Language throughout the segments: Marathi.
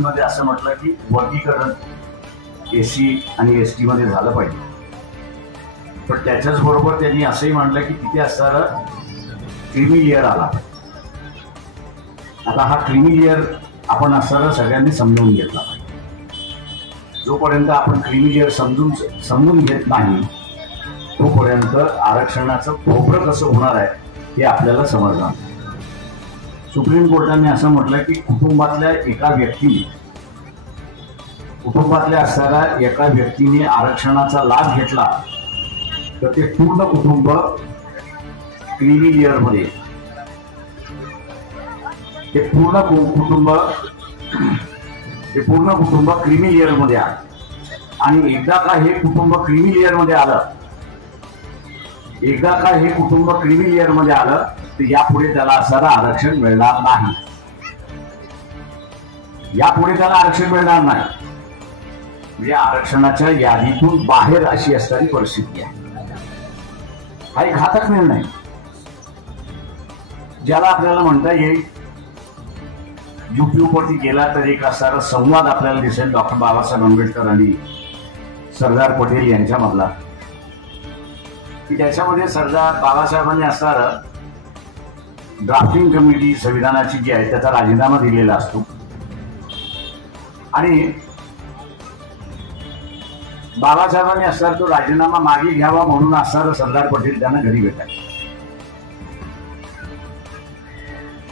मध्ये असं म्हटलं की वर्गीकरण एससी आणि एसटी मध्ये झालं पाहिजे, पण त्याच्याच बरोबर त्यांनी असंही म्हटलं की तिथे असणारा क्रीमी लेअर आला. आता हा क्रीमी लेअर आपण असणारा सगळ्यांनी समजून घेतला पाहिजे. जोपर्यंत आपण क्रीमी लेअर समजून घेत नाही तोपर्यंत आरक्षणाचं खोबरं कसं होणार आहे हे आपल्याला समजणार. सुप्रीम कोर्टाने असं म्हटलं की कुटुंबातल्या असणाऱ्या एका व्यक्तीने आरक्षणाचा लाभ घेतला तर ते पूर्ण कुटुंब क्रीमी लेअर मध्ये, ते पूर्ण कुटुंब क्रीमी लेअर मध्ये आलं. आणि एकदा का हे कुटुंब क्रीमी लेअर मध्ये आलं तर यापुढे त्याला असणारं आरक्षण मिळणार नाही. म्हणजे आरक्षणाच्या यादीतून बाहेर अशी असणारी परिस्थिती आहे. हा एक घातक निर्णय ज्याला आपल्याला म्हणता येईल. युट्यूब वरती गेला तर एक असणारा संवाद आपल्याला दिसेल डॉक्टर बाबासाहेब आंबेडकर आणि सरदार पटेल यांच्यामधला, की त्याच्यामध्ये सरदार बाबासाहेबांनी असणारं ड्राफ्टिंग कमिटी संविधानाची जी आहे त्याचा राजीनामा दिलेला असतो आणि बाबासाहेबांनी असणारा तो राजीनामा मागे घ्यावा म्हणून असणारं सरदार पटेल त्यांना घरी भेटायचे.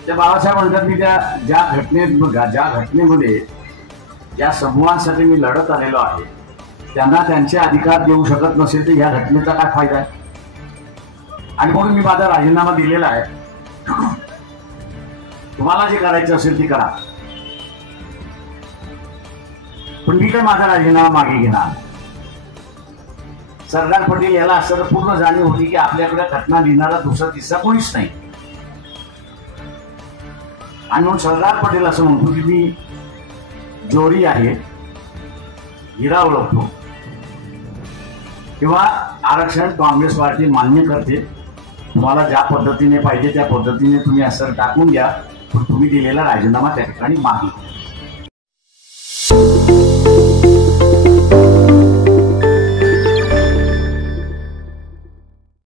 त्या बाबासाहेब म्हणतात मी ज्या घटनेमध्ये ज्या समूहांसाठी मी लढत आलेलो आहे त्यांना त्यांचे अधिकार देऊ शकत नसेल तर या घटनेचा काय फायदा आहे. आणि म्हणून मी माझा राजीनामा दिलेला आहे. तुम्हाला जे करायचं असेल ते करा, पण मी काय माझा राजीनामा मागे घेणार. सरदार पटेल याला असं पूर्ण जाणीव होती की आपल्याकडे घटना लिहिणारा दुसरा तिसरा कोणीच नाही. आणि म्हणून सरदार पटेल असं म्हणतो की मी जोरी आहे, हिरा ओळखतो, किंवा आरक्षण काँग्रेस पार्टी मान्य करते, तुम्हाला ज्या पद्धतीने पाहिजे त्या पद्धतीने तुम्ही असं टाकून द्या, पण तुम्ही दिलेला राजीनामा त्या ठिकाणी मागे.